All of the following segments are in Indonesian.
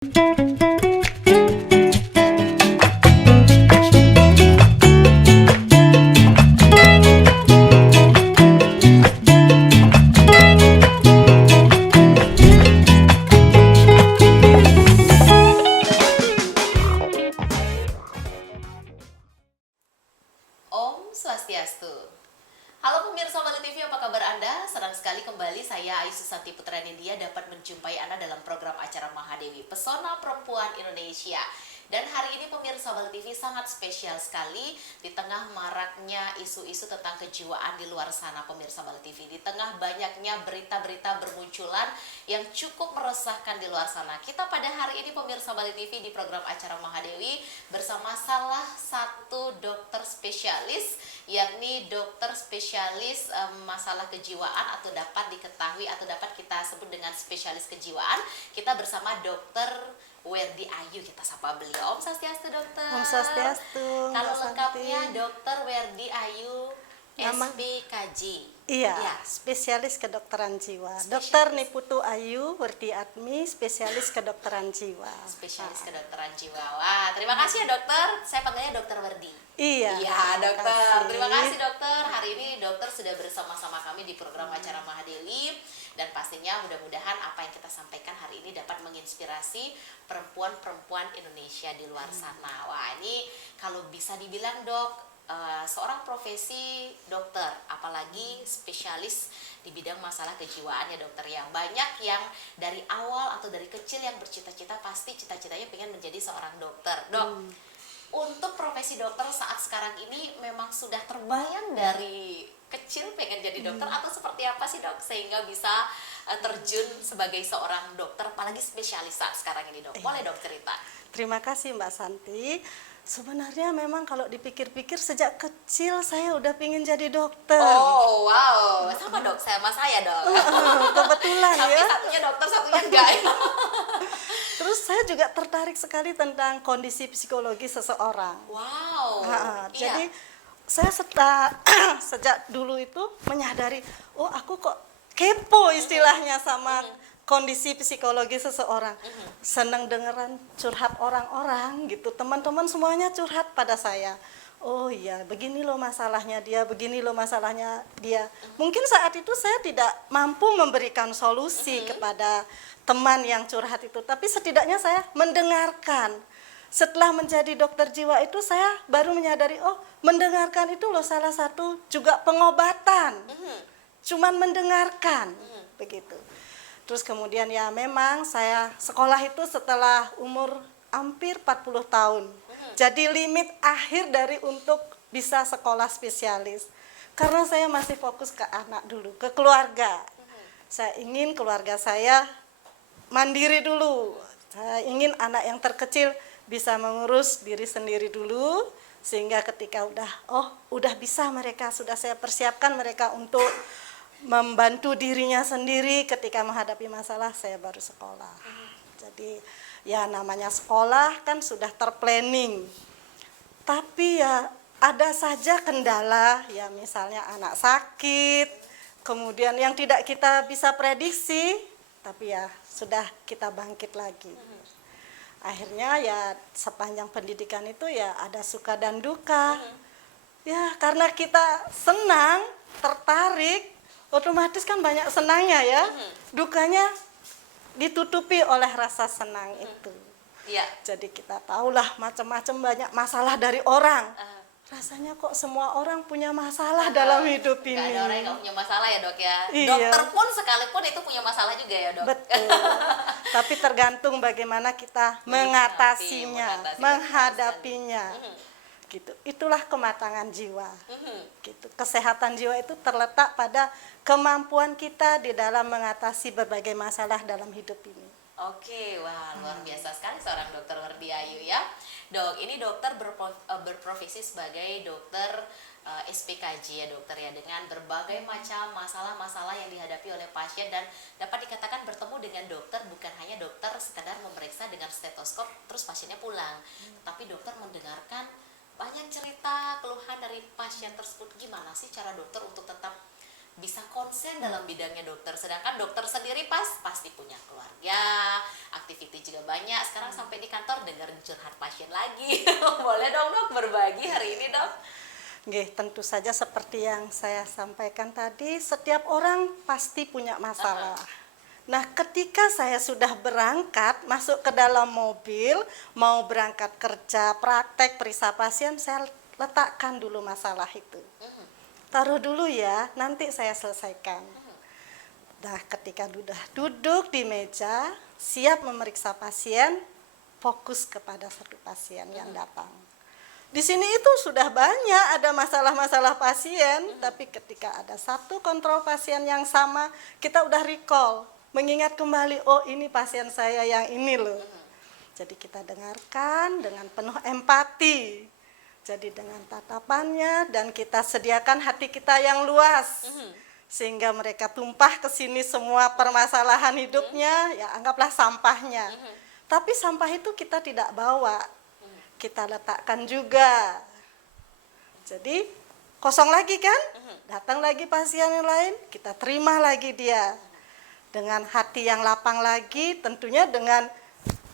Om Swastiastu. Halo pemirsa Bali TV, apa kabar Anda? Senang sekali kembali saya Ayu Susanti Putra Nindya dapat menjumpai Anda dalam program acara Mahadewi Pesona Perempuan Indonesia. Dan hari ini pemirsa Bali TV sangat spesial sekali di tengah maraknya isu-isu tentang kejiwaan di luar sana pemirsa Bali TV. Di tengah banyaknya berita-berita bermunculan yang cukup meresahkan di luar sana. Kita pada hari ini pemirsa Bali TV di program acara Mahadewi bersama salah satu dokter spesialis, yakni dokter spesialis masalah kejiwaan atau dapat diketahui atau dapat kita sebut dengan spesialis kejiwaan. Kita bersama dokter Werdi Ayu, kita sapa beliau. Om Swastiastu dokter. Om Swastiastu. Kalau lengkapnya dokter Werdi Ayu SPKJ. Iya, Ya. spesialis kedokteran jiwa. Spesialis. Dokter Niputu Ayu Werdi Atmi, spesialis kedokteran jiwa. Spesialis kedokteran jiwa. Wah, terima kasih ya dokter. Saya panggilnya dokter Werdi. Iya. Iya dokter. kasih. Terima kasih dokter. Hari ini dokter sudah bersama-sama kami di program acara Mahadewi. Dan pastinya mudah-mudahan apa yang kita sampaikan hari ini dapat menginspirasi perempuan-perempuan Indonesia di luar sana. Wah, ini kalau bisa dibilang dok, seorang profesi dokter, apalagi spesialis di bidang masalah kejiwaan ya dokter, yang banyak yang dari awal atau dari kecil yang bercita-cita pasti cita-citanya pengen menjadi seorang dokter. Dok, untuk profesi dokter saat sekarang ini memang sudah terbayang dari kecil pengen jadi dokter atau seperti apa sih dok sehingga bisa terjun sebagai seorang dokter apalagi spesialis saat sekarang ini dok? Boleh dok cerita? Terima kasih Mbak Santi. Sebenarnya memang kalau dipikir-pikir sejak kecil saya udah pingin jadi dokter. Oh wow, sama dok, sama saya dok. Kebetulan Tapi ya. satunya dokter, satunya enggak. Terus saya juga tertarik sekali tentang kondisi psikologi seseorang. Wow. Jadi Iya. saya sejak dulu itu menyadari, oh aku kok kepo istilahnya sama kondisi psikologi seseorang. Senang dengeran curhat orang-orang gitu, teman-teman semuanya curhat pada saya. Oh iya, begini loh masalahnya dia, begini loh masalahnya dia. Mungkin saat itu saya tidak mampu memberikan solusi kepada teman yang curhat itu, tapi setidaknya saya mendengarkan. Setelah menjadi dokter jiwa itu saya baru menyadari, oh mendengarkan itu loh salah satu juga pengobatan. Cuman mendengarkan, begitu. Terus kemudian ya memang saya sekolah itu setelah umur hampir 40 tahun. Jadi limit akhir dari untuk bisa sekolah spesialis. Karena saya masih fokus ke anak dulu, ke keluarga. Saya ingin keluarga saya mandiri dulu. Saya ingin anak yang terkecil bisa mengurus diri sendiri dulu, sehingga ketika udah bisa mereka, sudah saya persiapkan mereka untuk membantu dirinya sendiri ketika menghadapi masalah, saya baru sekolah. Jadi ya namanya sekolah kan sudah terplanning. Tapi ya ada saja kendala, ya misalnya anak sakit, kemudian yang tidak kita bisa prediksi, tapi ya sudah kita bangkit lagi. Akhirnya ya sepanjang pendidikan itu ya ada suka dan duka. Ya karena kita senang, tertarik, otomatis kan banyak senangnya ya. Dukanya ditutupi oleh rasa senang itu. Iya. Jadi kita tahulah macam-macam banyak masalah dari orang. Rasanya kok semua orang punya masalah dalam hidup ini. Gak ada orang yang gak punya masalah ya dok ya. Iya. Dokter pun sekalipun itu punya masalah juga ya dok. Betul. Tapi tergantung bagaimana kita mengatasinya, menghadapinya. Gitu. Itulah kematangan jiwa. Gitu. Kesehatan jiwa itu terletak pada kemampuan kita di dalam mengatasi berbagai masalah dalam hidup ini. Oke, wah luar biasa sekali seorang dokter Werdi Ayu ya. Dok, ini dokter berprofesi sebagai dokter SPKJ ya dokter ya, dengan berbagai macam masalah-masalah yang dihadapi oleh pasien, dan dapat dikatakan bertemu dengan dokter bukan hanya dokter sekadar memeriksa dengan stetoskop terus pasiennya pulang, tapi dokter mendengarkan banyak cerita keluhan dari pasien tersebut. Gimana sih cara dokter untuk tetap bisa konsen dalam bidangnya dokter. Sedangkan dokter sendiri pasti punya keluarga, aktiviti juga banyak. Sekarang sampai di kantor dengerin curhat pasien lagi. Boleh dong dok berbagi hari ini dok? Nggih, tentu saja seperti yang saya sampaikan tadi, setiap orang pasti punya masalah. Nah, ketika saya sudah berangkat, masuk ke dalam mobil, mau berangkat kerja, praktek, periksa pasien, saya letakkan dulu masalah itu. Taruh dulu ya, nanti saya selesaikan. Nah, ketika sudah duduk di meja, siap memeriksa pasien, fokus kepada satu pasien yang datang. Di sini itu sudah banyak ada masalah-masalah pasien, tapi ketika ada satu kontrol pasien yang sama, kita udah recall, mengingat kembali, oh ini pasien saya yang ini loh. Jadi kita dengarkan dengan penuh empati. Jadi dengan tatapannya dan kita sediakan hati kita yang luas. Sehingga mereka tumpah ke sini semua permasalahan hidupnya, ya anggaplah sampahnya. Tapi sampah itu kita tidak bawa. Kita letakkan juga. Jadi kosong lagi kan? Datang lagi pasien yang lain, kita terima lagi dia. Dengan hati yang lapang lagi, tentunya dengan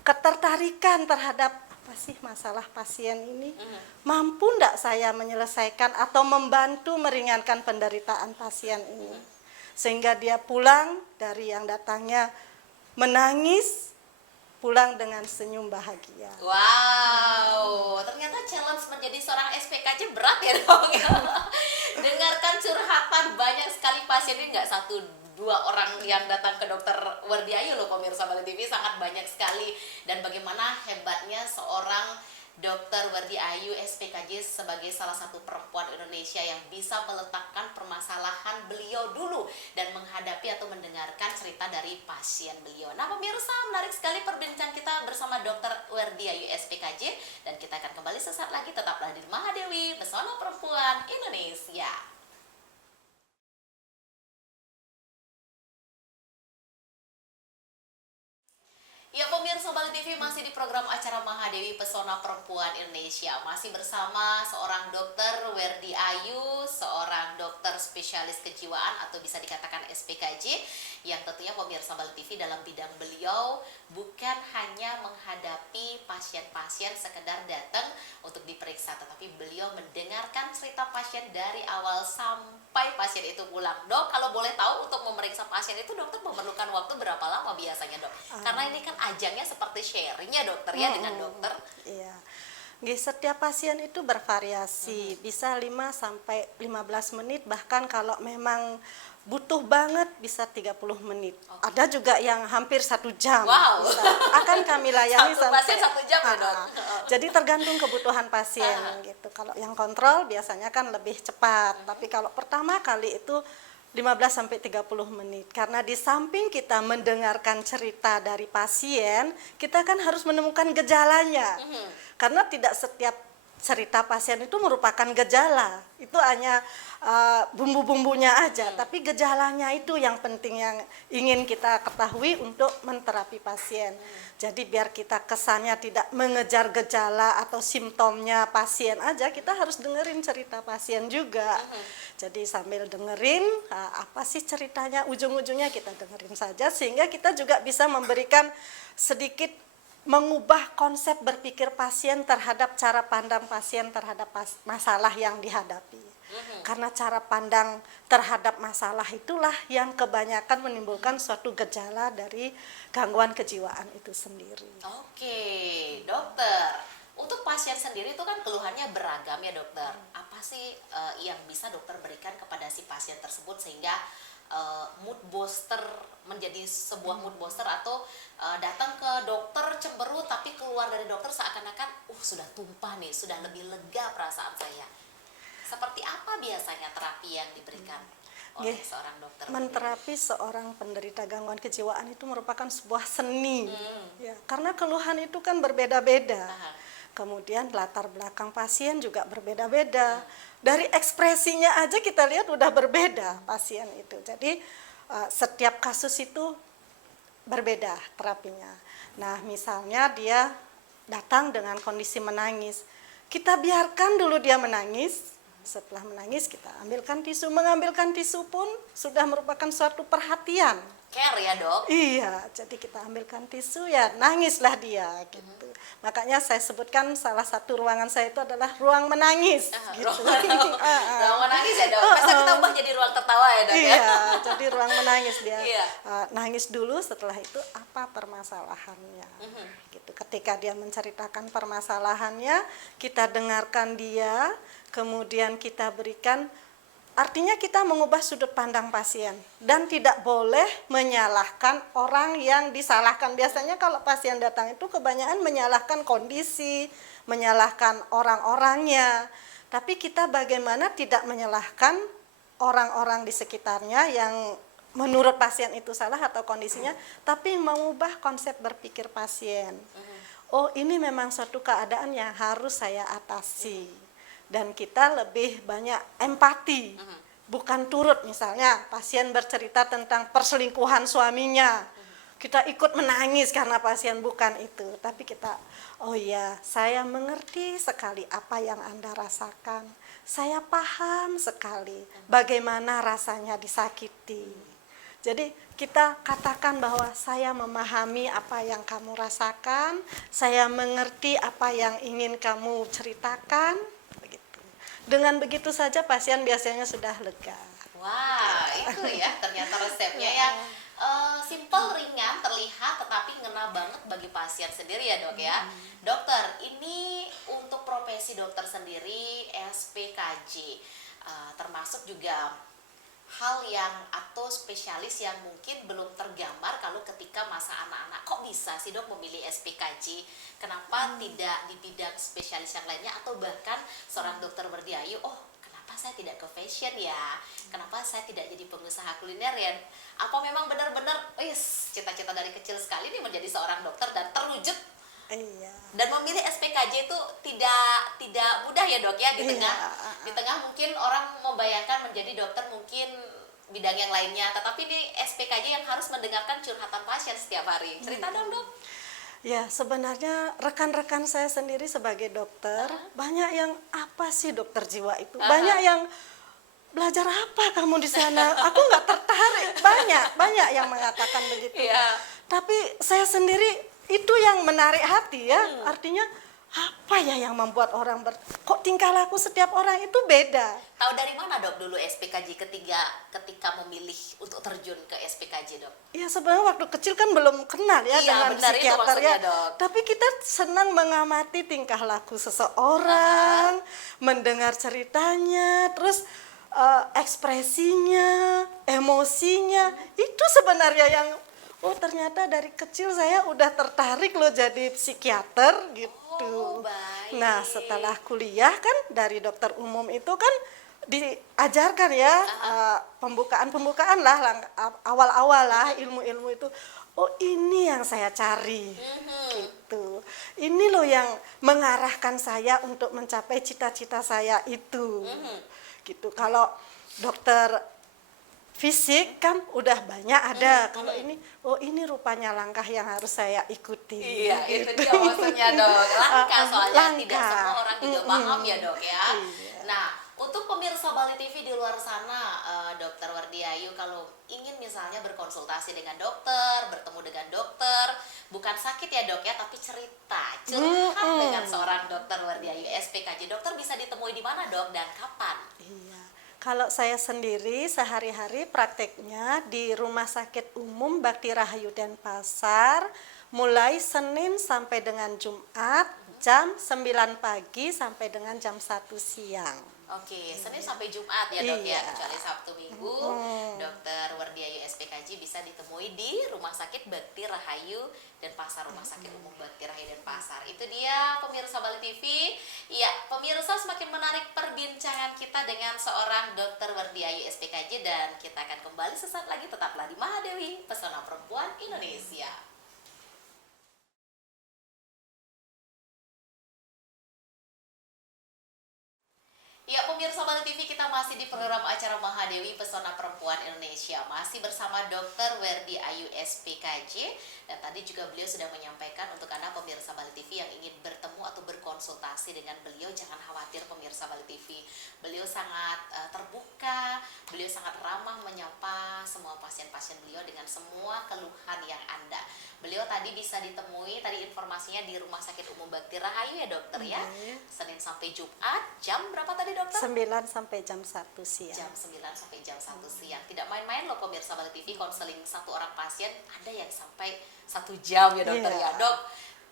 ketertarikan terhadap apa sih masalah pasien ini, mampu enggak saya menyelesaikan atau membantu meringankan penderitaan pasien ini, sehingga dia pulang dari yang datangnya menangis, pulang dengan senyum bahagia. Wow, ternyata challenge menjadi seorang SPKJ berat ya dong. Dengarkan curhatan banyak sekali pasien ini, nggak satu dua orang yang datang ke dokter Werdi Ayu loh pemirsa Bali TV, sangat banyak sekali. Dan bagaimana hebatnya seorang dokter Werdi Ayu SPKJ sebagai salah satu perempuan Indonesia yang bisa meletakkan permasalahan beliau dulu dan menghadapi atau mendengarkan cerita dari pasien beliau. Nah pemirsa, menarik sekali perbincangan kita bersama dokter Werdi Ayu SPKJ, dan kita akan kembali sesaat lagi. Tetaplah di Mahadewi, Pesona Perempuan Indonesia. Ya pemirsa Bali TV, masih di program acara Mahadewi Pesona Perempuan Indonesia. Masih bersama seorang dokter Werdi Ayu, seorang dokter spesialis kejiwaan atau bisa dikatakan SPKJ, yang tentunya pemirsa Bali TV dalam bidang beliau bukan hanya menghadapi pasien-pasien sekedar datang untuk diperiksa, tetapi beliau mendengarkan cerita pasien dari awal sampai pasien itu pulang. Dok, kalau boleh tahu untuk memeriksa pasien itu dokter memerlukan waktu berapa lama biasanya dok? Karena ini kan ajangnya seperti sharing ya dokter ya dengan dokter. Iya. Setiap pasien itu bervariasi, bisa 5 sampai 15 menit, bahkan kalau memang butuh banget bisa 30 menit. Ada juga yang hampir 1 jam. Wow. Bisa. Akan kami layani Satu sampai pasien 1 jam ya dok. Jadi tergantung kebutuhan pasien gitu. Kalau yang kontrol biasanya kan lebih cepat, tapi kalau pertama kali itu 15 sampai 30 menit. Karena di samping kita mendengarkan cerita dari pasien, kita kan harus menemukan gejalanya. Karena tidak setiap cerita pasien itu merupakan gejala. Itu hanya bumbu-bumbunya aja, tapi gejalanya itu yang penting, yang ingin kita ketahui untuk menterapi pasien. Jadi biar kita kesannya tidak mengejar gejala atau simptomnya pasien aja, kita harus dengerin cerita pasien juga. Jadi sambil dengerin apa sih ceritanya, ujung-ujungnya kita dengerin saja, sehingga kita juga bisa memberikan sedikit mengubah konsep berpikir pasien terhadap cara pandang pasien terhadap masalah yang dihadapi. Karena cara pandang terhadap masalah itulah yang kebanyakan menimbulkan suatu gejala dari gangguan kejiwaan itu sendiri. Oke, dokter. Untuk pasien sendiri itu kan keluhannya beragam ya dokter. Apa sih yang bisa dokter berikan kepada si pasien tersebut sehingga mood booster menjadi sebuah mood booster, atau datang ke dokter cemberut tapi keluar dari dokter seakan-akan sudah tumpah nih, sudah lebih lega perasaan saya. Seperti apa biasanya terapi yang diberikan oleh seorang dokter? Menterapi seorang penderita gangguan kejiwaan itu merupakan sebuah seni. Ya, karena keluhan itu kan berbeda-beda. Kemudian latar belakang pasien juga berbeda-beda. Dari ekspresinya aja kita lihat udah berbeda pasien itu. Jadi setiap kasus itu berbeda terapinya. Nah, misalnya dia datang dengan kondisi menangis. Kita biarkan dulu dia menangis, Setelah menangis kita ambilkan tisu. Mengambilkan tisu pun sudah merupakan suatu perhatian. Care ya dok? Iya, jadi kita ambilkan tisu ya nangislah dia gitu. Makanya saya sebutkan salah satu ruangan saya itu adalah ruang menangis. Gitu. Ruang menangis ya dok? Masa kita ubah jadi ruang tertawa ya dok? Iya, jadi ruang menangis dia. Iya. Nangis dulu, setelah itu apa permasalahannya. Gitu. Ketika dia menceritakan permasalahannya, kita dengarkan dia, kemudian kita berikan. Artinya kita mengubah sudut pandang pasien dan tidak boleh menyalahkan orang yang disalahkan. Biasanya kalau pasien datang itu kebanyakan menyalahkan kondisi, menyalahkan orang-orangnya. Tapi kita bagaimana tidak menyalahkan orang-orang di sekitarnya yang menurut pasien itu salah atau kondisinya, tapi mengubah konsep berpikir pasien. Oh, ini memang suatu keadaan yang harus saya atasi. Dan kita lebih banyak empati, bukan turut. Misalnya pasien bercerita tentang perselingkuhan suaminya, kita ikut menangis karena pasien bukan itu, tapi kita, oh ya, saya mengerti sekali apa yang Anda rasakan, saya paham sekali bagaimana rasanya disakiti. Jadi kita katakan bahwa saya memahami apa yang kamu rasakan, saya mengerti apa yang ingin kamu ceritakan. Dengan begitu saja pasien biasanya sudah lega. Wah, itu ya ternyata resepnya ya. Simple, ringan, terlihat, tetapi ngena banget bagi pasien sendiri ya dok ya. Dokter, ini untuk profesi dokter sendiri, SPKJ, termasuk juga hal yang atau spesialis yang mungkin belum tergambar kalau ketika masa anak-anak, kok bisa sih dok memilih SPKJ, kenapa tidak di bidang spesialis yang lainnya, atau bahkan seorang dokter Werdi, oh kenapa saya tidak ke fashion ya, kenapa saya tidak jadi pengusaha kuliner ya, apa memang benar-benar cita-cita dari kecil sekali nih menjadi seorang dokter dan terwujud. Iya. Dan memilih SPKJ itu tidak mudah ya dok ya, di tengah mungkin orang membayangkan menjadi dokter mungkin bidang yang lainnya, tetapi ini SPKJ yang harus mendengarkan curhatan pasien setiap hari. Cerita dong dok. Ya, sebenarnya rekan-rekan saya sendiri sebagai dokter, banyak yang apa sih dokter jiwa itu? Banyak yang belajar apa kamu di sana? Aku nggak tertarik. Banyak yang mengatakan begitu. Iya. Tapi saya sendiri itu yang menarik hati ya. Artinya apa ya yang membuat orang kok tingkah laku setiap orang itu beda. Tahu dari mana dok dulu SPKJ ketika memilih untuk terjun ke SPKJ dok? Ya sebenarnya waktu kecil kan belum kenal ya dengan benar, itu psikiater ya. dok. Tapi kita senang mengamati tingkah laku seseorang, mendengar ceritanya, terus ekspresinya, emosinya. Itu sebenarnya yang ternyata dari kecil saya udah tertarik loh jadi psikiater gitu. Baik. Nah setelah kuliah kan dari dokter umum itu kan diajarkan ya pembukaan lah awal-awal lah ilmu-ilmu itu. Oh ini yang saya cari gitu. Ini loh yang mengarahkan saya untuk mencapai cita-cita saya itu. Gitu. Kalau dokter fisik kan udah banyak ada. Kalau ini rupanya langkah yang harus saya ikuti. Iya, gitu. itu dia maksudnya dok. Langkah soalnya tidak Langkah. semua orang juga paham ya dok ya. Iya. Nah, untuk pemirsa Bali TV di luar sana, Dokter Werdi Ayu, kalau ingin misalnya berkonsultasi dengan dokter, bertemu dengan dokter, bukan sakit ya dok ya, tapi cerita, curhat dengan seorang Dokter Werdi Ayu SPKJ, dokter bisa ditemui di mana dok dan kapan? Iya. Kalau saya sendiri sehari-hari prakteknya di Rumah Sakit Umum Bakti Rahayu Denpasar, mulai Senin sampai dengan Jumat, jam 9 pagi sampai dengan jam 1 siang. Oke, Senin sampai Jumat ya dok ya, Iya. kecuali Sabtu Minggu, Dokter Werdi Ayu SPKJ bisa ditemui di Rumah Sakit Bakti Rahayu Denpasar, Rumah Sakit Umum Bakti Rahayu Denpasar. Itu dia pemirsa Bali TV. Ya, pemirsa, semakin menarik perbincangan kita dengan seorang Dokter Werdi Ayu SPKJ, dan kita akan kembali sesaat lagi, tetaplah di Mahadewi, Pesona Perempuan Indonesia. Ya, pemirsa Bali TV, kita masih di program acara Mahadewi Pesona Perempuan Indonesia. Masih bersama Dr. Werdi Ayu SPKJ. Dan tadi juga beliau sudah menyampaikan untuk Anda pemirsa Bali TV yang ingin bertemu atau waktu berkonsultasi dengan beliau, jangan khawatir pemirsa Bali TV. Beliau sangat terbuka, beliau sangat ramah menyapa semua pasien-pasien beliau dengan semua keluhan yang Anda. Beliau tadi bisa ditemui, tadi informasinya di Rumah Sakit Umum Bakti Rahayu ya dokter ya. Senin sampai Jumat, jam berapa tadi dokter? 9 sampai jam 1 siang. Jam 9 sampai jam 1 siang. Tidak main-main loh pemirsa Bali TV, konseling satu orang pasien ada yang sampai 1 jam ya dokter ya. Dok,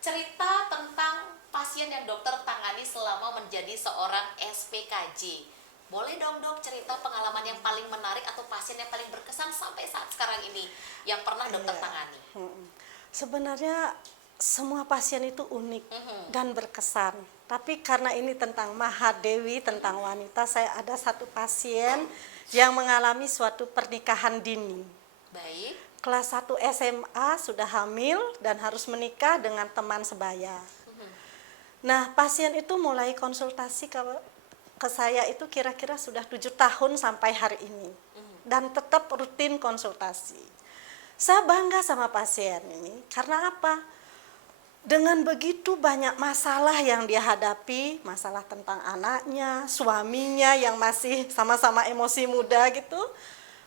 cerita tentang pasien yang dokter tangani selama menjadi seorang SPKJ. Boleh dong dok cerita pengalaman yang paling menarik atau pasien yang paling berkesan sampai saat sekarang ini yang pernah dokter tangani? Sebenarnya semua pasien itu unik dan berkesan. Tapi karena ini tentang Mahadewi, tentang wanita, saya ada satu pasien yang mengalami suatu pernikahan dini. Baik. Kelas 1 SMA sudah hamil dan harus menikah dengan teman sebaya. Nah, pasien itu mulai konsultasi ke saya itu kira-kira sudah 7 tahun sampai hari ini. Dan tetap rutin konsultasi. Saya bangga sama pasien ini karena apa? Dengan begitu banyak masalah yang dia hadapi, masalah tentang anaknya, suaminya yang masih sama-sama emosi muda gitu,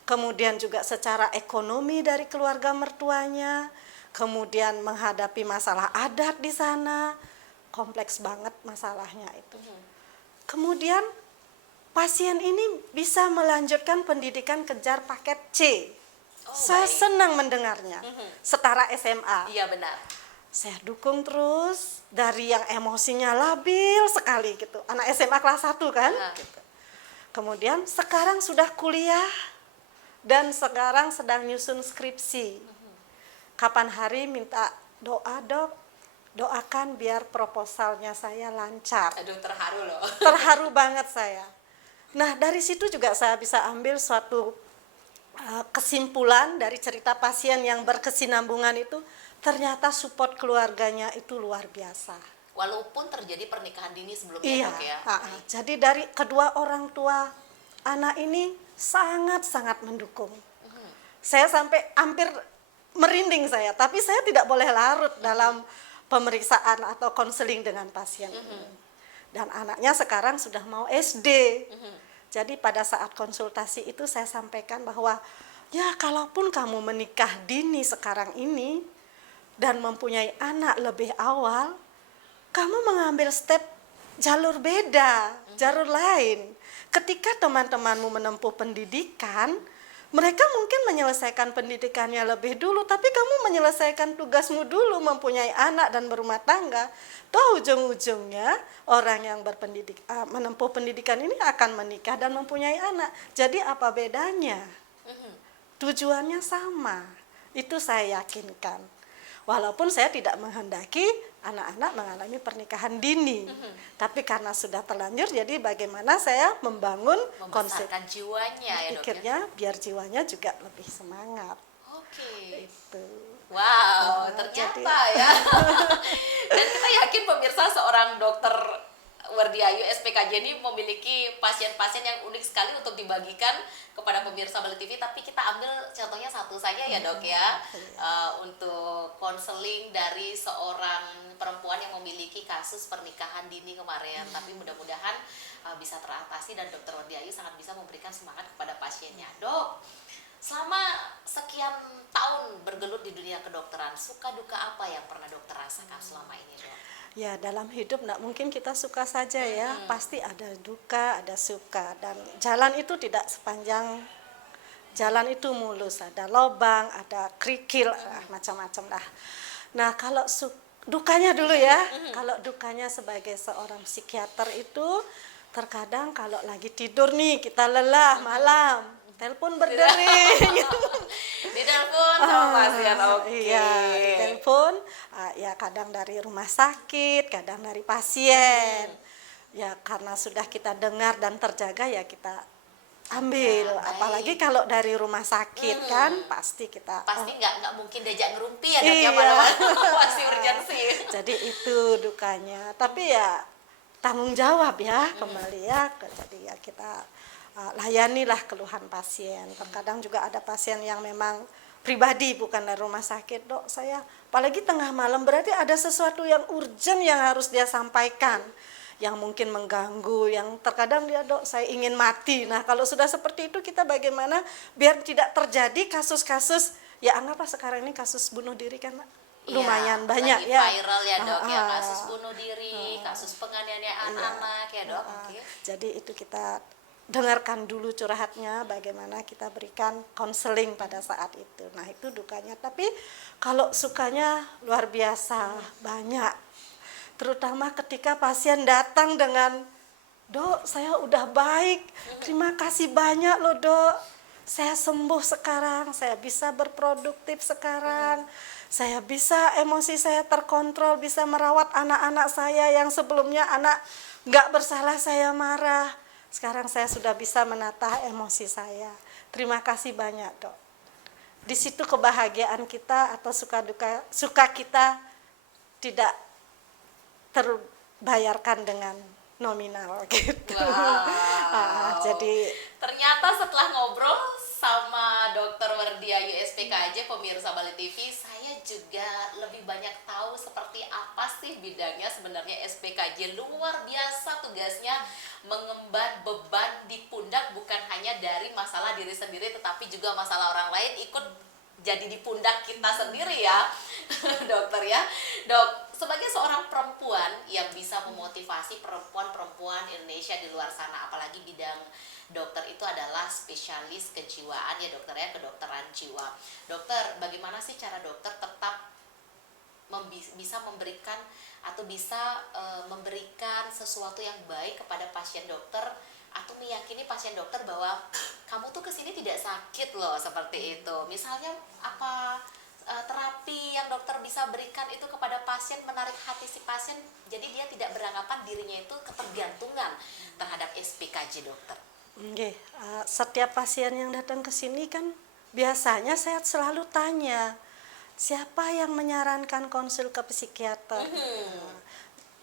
kemudian juga secara ekonomi dari keluarga mertuanya, kemudian menghadapi masalah adat di sana, kompleks banget masalahnya itu. Kemudian pasien ini bisa melanjutkan pendidikan kejar paket C. Saya senang mendengarnya, setara SMA. Iya benar. Saya dukung terus, dari yang emosinya labil sekali gitu. Anak SMA kelas 1 kan. Gitu. Kemudian sekarang sudah kuliah dan sekarang sedang nyusun skripsi. Kapan hari minta doa dok, doakan biar proposalnya saya lancar. Aduh terharu loh. Terharu banget saya. Nah dari situ juga saya bisa ambil suatu kesimpulan dari cerita pasien yang berkesinambungan itu, ternyata support keluarganya itu luar biasa. Walaupun terjadi pernikahan dini sebelumnya Iya, dok ya. Jadi dari kedua orang tua anak ini sangat-sangat mendukung. Saya sampai hampir merinding saya, tapi saya tidak boleh larut dalam pemeriksaan atau konseling dengan pasien ini. Dan anaknya sekarang sudah mau SD. Jadi pada saat konsultasi itu saya sampaikan bahwa ya kalaupun kamu menikah dini sekarang ini dan mempunyai anak lebih awal, kamu mengambil step jalur beda, jalur lain. Ketika teman-temanmu menempuh pendidikan, mereka mungkin menyelesaikan pendidikannya lebih dulu, tapi kamu menyelesaikan tugasmu dulu, mempunyai anak dan berumah tangga. Toh ujung-ujungnya orang yang menempuh pendidikan ini akan menikah dan mempunyai anak. Jadi apa bedanya? Tujuannya sama. Itu saya yakinkan. Walaupun saya tidak menghendaki anak-anak mengalami pernikahan dini. Tapi karena sudah terlanjur, jadi bagaimana saya membangun konsep Membesarkan jiwanya ya dok. pikirnya biar jiwanya juga lebih semangat. Oke. Itu. Wow, ternyata ya. Dan kita yakin pemirsa seorang dokter Wardiayu SPKJ ini memiliki pasien-pasien yang unik sekali untuk dibagikan kepada pemirsa Bali TV. Tapi kita ambil contohnya satu saja ya dok ya, untuk konseling dari seorang perempuan yang memiliki kasus pernikahan dini kemarin. Tapi mudah-mudahan bisa teratasi dan dokter Wardiayu sangat bisa memberikan semangat kepada pasiennya. Dok, selama sekian tahun bergelut di dunia kedokteran, suka duka apa yang pernah dokter rasakan selama ini dok? Ya dalam hidup tidak mungkin kita suka saja ya, pasti ada duka, ada suka, dan jalan itu tidak sepanjang jalan itu mulus, ada lobang, ada kerikil, macam-macam lah. Nah kalau dukanya dulu ya, kalau dukanya sebagai seorang psikiater itu terkadang kalau lagi tidur nih kita lelah malam, telepon berdering. Di telepon sama pasien, oke. Iya, di telepon, ya kadang dari rumah sakit, kadang dari pasien. Ya karena sudah kita dengar dan terjaga ya kita ambil. Ya, apalagi kalau dari rumah sakit kan pasti kita pasti nggak mungkin diajak ngerumpi ya dok iya. ya, malam pasti urgensi. Jadi itu dukanya. Tapi ya tanggung jawab ya kembali ya. Jadi ya kita layanilah keluhan pasien. Terkadang juga ada pasien yang memang pribadi, bukan dari rumah sakit. Dok, saya apalagi tengah malam, berarti ada sesuatu yang urgent yang harus dia sampaikan, yang mungkin mengganggu, yang terkadang dia, dok saya ingin mati. Nah kalau sudah seperti itu, kita bagaimana biar tidak terjadi kasus-kasus, ya anggaplah sekarang ini kasus bunuh diri kan lumayan banyak lagi ya, viral ya dok, ya kasus bunuh diri, kasus penganiayaan anak ya dok. Oke. Jadi itu kita dengarkan dulu curhatnya, bagaimana kita berikan konseling pada saat itu. Nah itu dukanya, tapi kalau sukanya luar biasa banyak, terutama ketika pasien datang dengan, dok saya udah baik, terima kasih banyak loh dok, saya sembuh sekarang, saya bisa berproduktif sekarang, saya bisa emosi saya terkontrol, bisa merawat anak-anak saya yang sebelumnya anak nggak bersalah saya marah, sekarang saya sudah bisa menata emosi saya. Terima kasih banyak dok. Di situ kebahagiaan kita atau suka kita tidak terbayarkan dengan nominal gitu. Wow. Jadi ternyata setelah ngobrol sama Dokter Werdia USPKJ, pemirsa Bali TV, saya juga lebih banyak tahu seperti apa sih bidangnya sebenarnya SPKJ. Luar biasa tugasnya, mengemban beban di pundak, bukan hanya dari masalah diri sendiri tetapi juga masalah orang lain ikut jadi di pundak kita sendiri ya. Dokter ya. Dok, sebagai seorang perempuan yang bisa memotivasi perempuan-perempuan Indonesia di luar sana, apalagi bidang dokter itu adalah spesialis kejiwaan ya dokter ya, kedokteran jiwa. Dokter, bagaimana sih cara dokter tetap bisa memberikan atau bisa memberikan sesuatu yang baik kepada pasien dokter, atau meyakini pasien dokter bahwa kamu tuh kesini tidak sakit loh, seperti itu. Misalnya apa terapi yang dokter bisa berikan itu kepada pasien, menarik hati si pasien, jadi dia tidak beranggapan dirinya itu ketergantungan terhadap SPKJ dokter. Setiap pasien yang datang ke sini kan biasanya saya selalu tanya, siapa yang menyarankan konsul ke psikiater?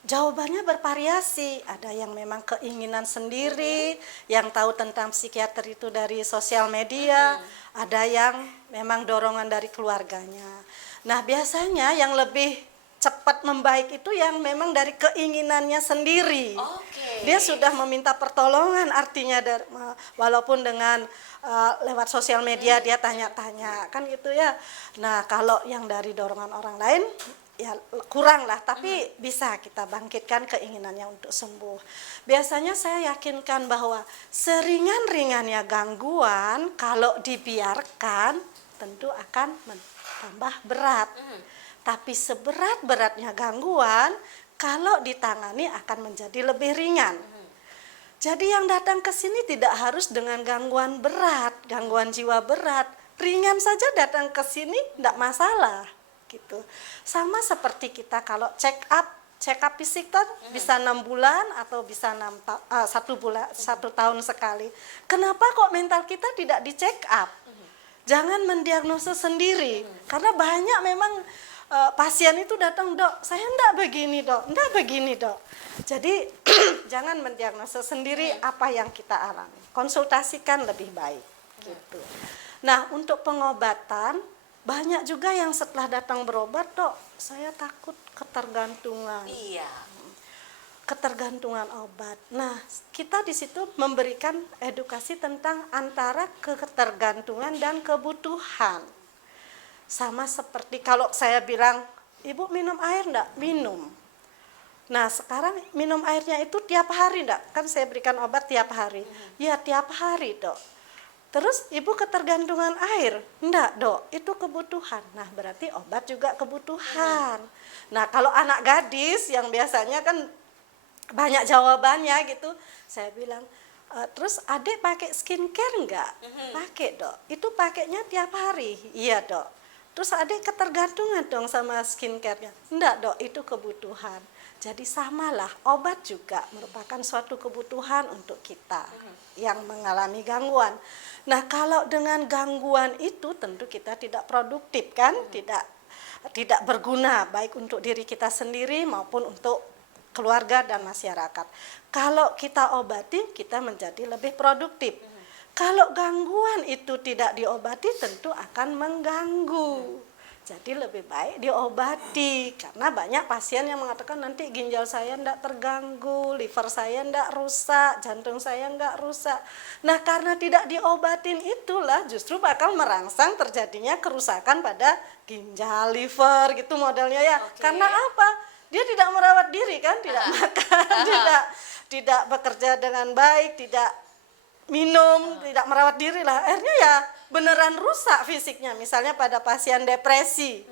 Jawabannya bervariasi, ada yang memang keinginan sendiri, yang tahu tentang psikiater itu dari sosial media, ada yang memang dorongan dari keluarganya. Nah biasanya yang lebih cepat membaik itu yang memang dari keinginannya sendiri. Dia sudah meminta pertolongan, artinya walaupun dengan lewat sosial media dia tanya-tanya kan gitu ya. Nah kalau yang dari dorongan orang lain ya kurang lah, tapi bisa kita bangkitkan keinginannya untuk sembuh. Biasanya saya yakinkan bahwa seringan-ringannya gangguan kalau dibiarkan tentu akan tambah berat. Tapi seberat-beratnya gangguan kalau ditangani akan menjadi lebih ringan. Jadi yang datang ke sini tidak harus dengan gangguan berat, gangguan jiwa berat. Ringan saja datang ke sini tidak masalah. Gitu. Sama seperti kita kalau check up fisik kan bisa 6 bulan atau bisa 1 tahun sekali. Kenapa kok mental kita tidak di check up? Jangan mendiagnosa sendiri, karena banyak memang pasien itu datang, dok saya enggak begini dok, enggak begini dok. Jadi jangan mendiagnosa sendiri apa yang kita alami, konsultasikan lebih baik gitu. Nah untuk pengobatan banyak juga yang setelah datang berobat, dok saya takut ketergantungan. Iya. Ketergantungan obat. Nah, kita di situ memberikan edukasi tentang antara ketergantungan dan kebutuhan. Sama seperti kalau saya bilang, ibu minum air enggak? Minum. Nah, sekarang minum airnya itu tiap hari enggak? Kan saya berikan obat tiap hari. Ya, tiap hari, dok. Terus ibu ketergantungan air? Enggak, dok, itu kebutuhan. Nah, berarti obat juga kebutuhan. Nah, kalau anak gadis yang biasanya kan banyak jawabannya gitu, saya bilang, terus adik pakai skincare enggak? Pakai dok, itu pakainya tiap hari. Iya dok. Terus adik ketergantungan dong sama skincare-nya? Enggak dok, itu kebutuhan. Jadi samalah, obat juga merupakan suatu kebutuhan untuk kita yang mengalami gangguan. Nah kalau dengan gangguan itu tentu kita tidak produktif kan, tidak berguna baik untuk diri kita sendiri maupun untuk keluarga dan masyarakat. Kalau kita obati, kita menjadi lebih produktif. Kalau gangguan itu tidak diobati tentu akan mengganggu. Jadi lebih baik diobati, karena banyak pasien yang mengatakan nanti ginjal saya tidak terganggu, liver saya tidak rusak, jantung saya tidak rusak. Nah, karena tidak diobatin itulah justru bakal merangsang terjadinya kerusakan pada ginjal, liver gitu modelnya ya. Oke. Karena apa? Dia tidak merawat diri kan, tidak makan, tidak bekerja dengan baik, tidak minum, tidak merawat diri lah. Akhirnya ya beneran rusak fisiknya. Misalnya pada pasien depresi.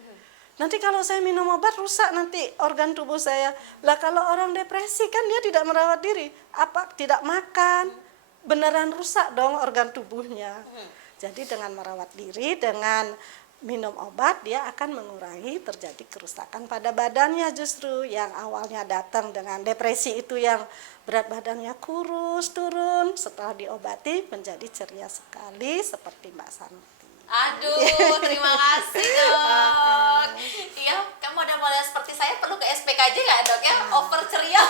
Nanti kalau saya minum obat rusak nanti organ tubuh saya. Lah kalau orang depresi kan dia tidak merawat diri, tidak makan, beneran rusak dong organ tubuhnya. Jadi dengan merawat diri, dengan minum obat, dia akan mengurangi terjadi kerusakan pada badannya. Justru yang awalnya datang dengan depresi itu yang berat badannya kurus, turun, setelah diobati menjadi ceria sekali seperti Mbak Santi. Aduh, terima kasih dok. Iya, kamu model-model seperti saya perlu ke SPKJ nggak dok ya? Over ceria.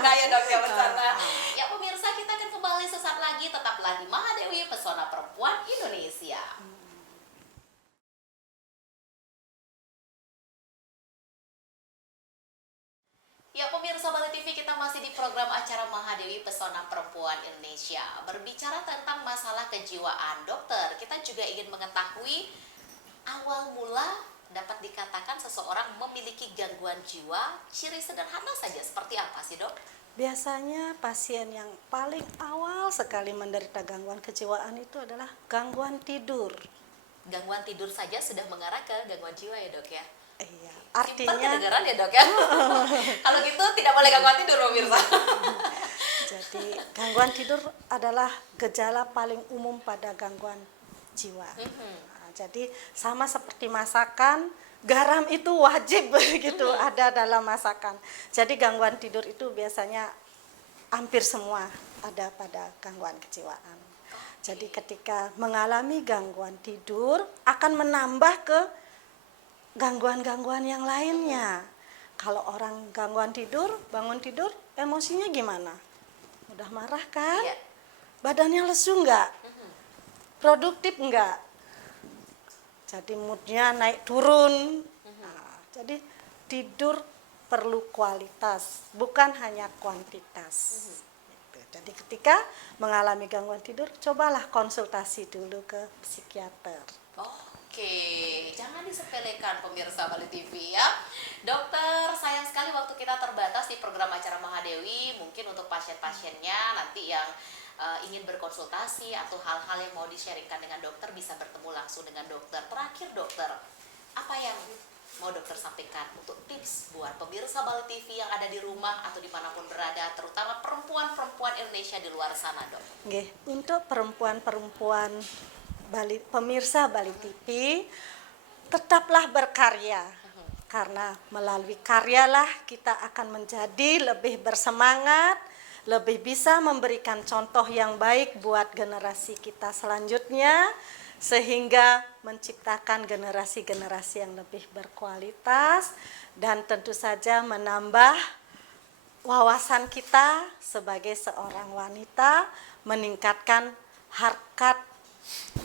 Nggak ya dok ya, bercanda. Ya pemirsa, kita akan kembali sesaat lagi. Tetaplah di Mahadewi Pesona Perempuan Indonesia. Ya pemirsa Bali TV, kita masih di program acara Mahadewi Pesona Perempuan Indonesia. Berbicara tentang masalah kejiwaan dokter, kita juga ingin mengetahui awal mula dapat dikatakan seseorang memiliki gangguan jiwa. Ciri sederhana saja seperti apa sih dok? Biasanya pasien yang paling awal sekali menderita gangguan kejiwaan itu adalah gangguan tidur. Gangguan tidur saja sudah mengarah ke gangguan jiwa ya dok ya? Iya, Simpel artinya kedengeran ya dok ya? Kalau gitu tidak boleh gangguan tidur pemirsa. jadi gangguan tidur adalah gejala paling umum pada gangguan jiwa. Nah, jadi sama seperti masakan, garam itu wajib begitu ada dalam masakan. Jadi gangguan tidur itu biasanya hampir semua ada pada gangguan kejiwaan. Jadi ketika mengalami gangguan tidur akan menambah ke gangguan-gangguan yang lainnya. Kalau orang gangguan tidur, bangun tidur, emosinya gimana? Mudah marah kan? Iya. Badannya lesu enggak? Produktif enggak? Jadi moodnya naik turun. Nah, jadi tidur perlu kualitas, bukan hanya kuantitas. Gitu. Jadi ketika mengalami gangguan tidur, cobalah konsultasi dulu ke psikiater. Oke, jangan disepelekan pemirsa Bali TV ya. Dokter, sayang sekali waktu kita terbatas di program acara Mahadewi. Mungkin untuk pasien-pasiennya nanti yang ingin berkonsultasi atau hal-hal yang mau di-sharingkan dengan dokter bisa bertemu langsung dengan dokter. Terakhir dokter, apa yang mau dokter sampaikan untuk tips buat pemirsa Bali TV yang ada di rumah atau dimanapun berada, terutama perempuan-perempuan Indonesia di luar sana dok? Oke, untuk perempuan-perempuan pemirsa Bali TV, tetaplah berkarya, karena melalui karyalah kita akan menjadi lebih bersemangat, lebih bisa memberikan contoh yang baik buat generasi kita selanjutnya, sehingga menciptakan generasi-generasi yang lebih berkualitas dan tentu saja menambah wawasan kita sebagai seorang wanita, meningkatkan harkat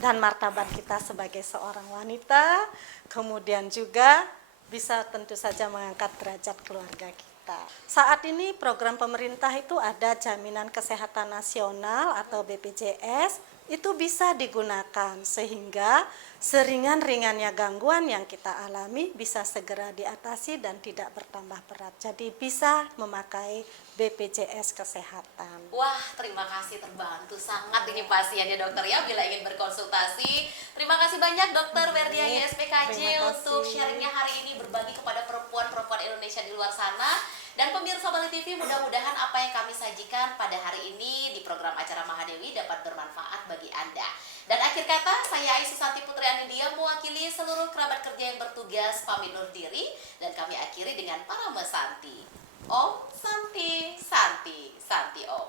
dan martabat kita sebagai seorang wanita, kemudian juga bisa tentu saja mengangkat derajat keluarga kita. Saat ini program pemerintah itu ada Jaminan Kesehatan Nasional atau BPJS, itu bisa digunakan sehingga seringan-ringannya gangguan yang kita alami bisa segera diatasi dan tidak bertambah berat. Jadi bisa memakai BPJS Kesehatan. Wah, terima kasih, terbantu sangat ini pasiennya dokter ya bila ingin berkonsultasi. Terima kasih banyak dokter Werdiani SPKJ Terima kasih. untuk sharingnya hari ini, berbagi kepada perempuan-perempuan Indonesia di luar sana. Dan pemirsa Bali TV, mudah-mudahan apa yang kami sajikan pada hari ini di program acara Mahadewi dapat bermanfaat bagi Anda. Dan akhir kata, saya Aisyah Santi Putri Anindya mewakili seluruh kerabat kerja yang bertugas pamit undur diri, dan kami akhiri dengan Parama Santi. Om Santi, Santi, Santi Om.